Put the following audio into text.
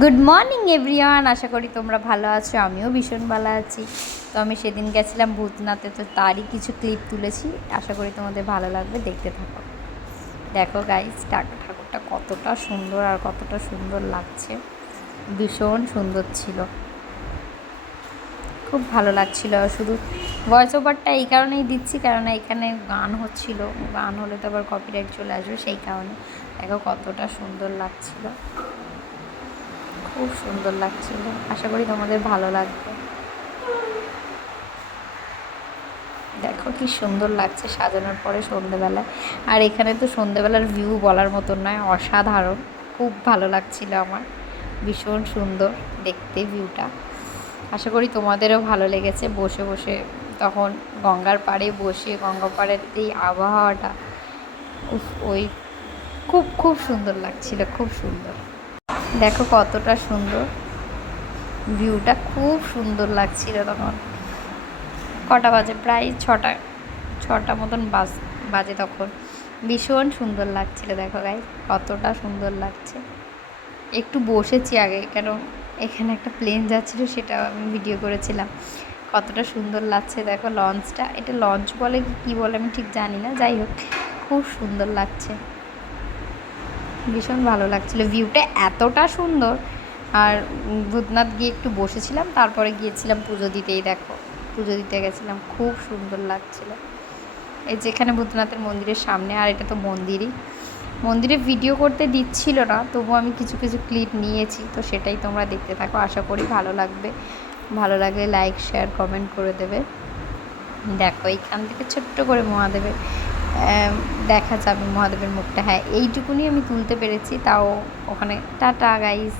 Good morning everyone, আশা করি তোমরা ভালো আছো। আমিও ভীষণ ভালো আছি। তো আমি সেদিন গেছিলাম ভূতনাথে, তো তারই কিছু ক্লিপ তুলেছি। আশা করি তোমাদের ভালো লাগবে, দেখতে থাকো। দেখো গাইস, ঠাকুরটা কতটা সুন্দর আর কতটা সুন্দর লাগছে, ভীষণ সুন্দর ছিল, খুব ভালো লাগছিল। শুধু ভয়েস ওভারটা এই কারণেই দিচ্ছি, কারণ এখানে গান হচ্ছিল, গান হলে তো আবার কপিরাইট চলে আসবে, সেই কারণে। দেখো কতটা সুন্দর লাগছিল, খুব সুন্দর লাগছিল। আশা করি তোমাদের ভালো লাগবে। দেখো কি সুন্দর লাগছে সাজানোর পরে সন্ধেবেলায়। আর এখানে তো সন্ধেবেলার ভিউ বলার মতন নয়, অসাধারণ, খুব ভালো লাগছিল আমার, ভীষণ সুন্দর দেখতে ভিউটা। আশা করি তোমাদেরও ভালো লেগেছে। বসে বসে তখন গঙ্গার পাড়ে বসে, গঙ্গা পাড়ের এই আবহাওয়াটা, ওই খুব খুব সুন্দর লাগছিল, খুব সুন্দর। দেখো কতটা সুন্দর ভিউটা, খুব সুন্দর লাগছিল তখন। কটা বাজে? প্রায় ছটা মতন বাজে তখন। ভীষণ সুন্দর লাগছিল। দেখো গাইস কতটা সুন্দর লাগছে। একটু বসেছি আগে, কেন এখানে একটা প্লেন যাচ্ছিলো, সেটা আমি ভিডিও করেছিলাম। কতটা সুন্দর লাগছে দেখো লঞ্চটা। এটা লঞ্চ বলে কি কী বলে আমি ঠিক জানি না, যাই হোক খুব সুন্দর লাগছে, ভীষণ ভালো লাগছিলো। ভিউটা এতটা সুন্দর। আর ভূতনাথ গিয়ে একটু বসেছিলাম, তারপরে গিয়েছিলাম পুজো দিতেই। দেখো পুজো দিতে গেছিলাম, খুব সুন্দর লাগছিল। এই যেখানে ভূতনাথের মন্দিরের সামনে, আর এটা তো মন্দিরে ভিডিও করতে দিচ্ছিল না, তবু আমি কিছু কিছু ক্লিপ নিয়েছি, তো সেটাই তোমরা দেখতে থাকো। আশা করি ভালো লাগবে। ভালো লাগলে লাইক শেয়ার কমেন্ট করে দেবে। দেখো এইখান থেকে ছোট্ট করে মহাদেবের দেখা যাবে, মহাদেবের মুখটা। হ্যাঁ, এইটুকুনি আমি তুলতে পেরেছি, তাও ওখানে। Tata guys.